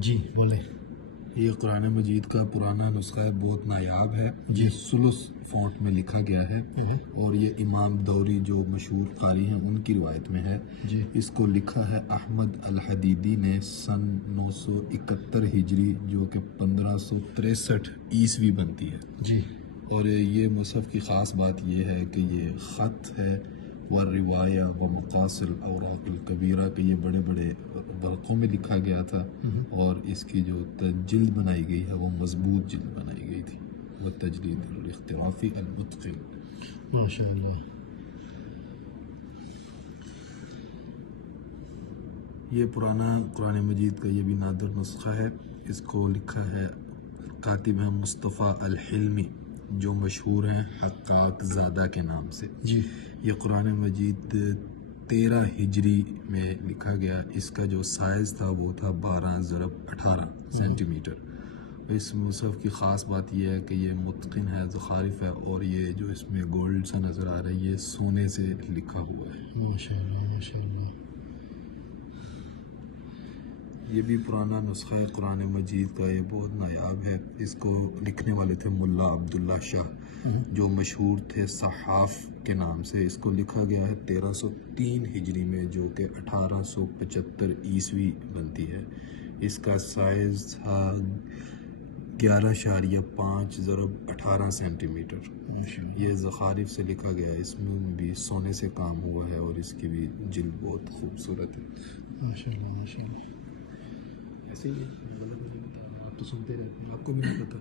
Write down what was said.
جی بولیں. یہ قرآن مجید کا پرانا نسخہ ہے، بہت نایاب ہے. یہ سلس فونٹ میں لکھا گیا ہے اور یہ امام دوری جو مشہور قاری ہیں ان کی روایت میں ہے. اس کو لکھا ہے احمد الحدیدی نے سن 971 ہجری جو کہ 1563 عیسوی بنتی ہے. جی. اور یہ مصحف کی خاص بات یہ ہے کہ یہ خط ہے و روایہ و مقاصل اوراق الکبیرہ کہ یہ بڑے بڑے ورقوں میں لکھا گیا تھا اور اس کی جو جلد بنائی گئی ہے وہ مضبوط جلد بنائی گئی تھی. وہ تجرید الاخترافی المتقن. ماشاء اللہ. یہ پرانا قرآن مجید کا یہ بھی نادر نسخہ ہے. اس کو لکھا ہے کاتب ہے مصطفیٰ الحلمی جو مشہور ہیں حقات زادہ کے نام سے. جی. یہ قرآن مجید 13 ہجری میں لکھا گیا. اس کا جو سائز تھا وہ تھا 12x18 سینٹی میٹر. اس مصحف کی خاص بات یہ ہے کہ یہ متقن ہے، زخارف ہے اور یہ جو اس میں گولڈ سا نظر آ رہا ہے یہ سونے سے لکھا ہوا ہے. ماشاء اللہ ماشاء اللہ. یہ بھی پرانا نسخہ ہے قرآن مجید کا، یہ بہت نایاب ہے. اس کو لکھنے والے تھے ملا عبداللہ شاہ جو مشہور تھے صحاف کے نام سے. اس کو لکھا گیا ہے 1303 ہجری میں جو کہ 1875 عیسوی بنتی ہے. اس کا سائز تھا 11.5x18 سینٹی میٹر. یہ زخارف سے لکھا گیا ہے، اس میں بھی سونے سے کام ہوا ہے اور اس کی بھی جلد بہت خوبصورت ہے. ماشاء اللہ ماشاء اللہ. ایسے ہی آپ تو سنتے رہتے ہیں، آپ کو بھی نہیں پتا.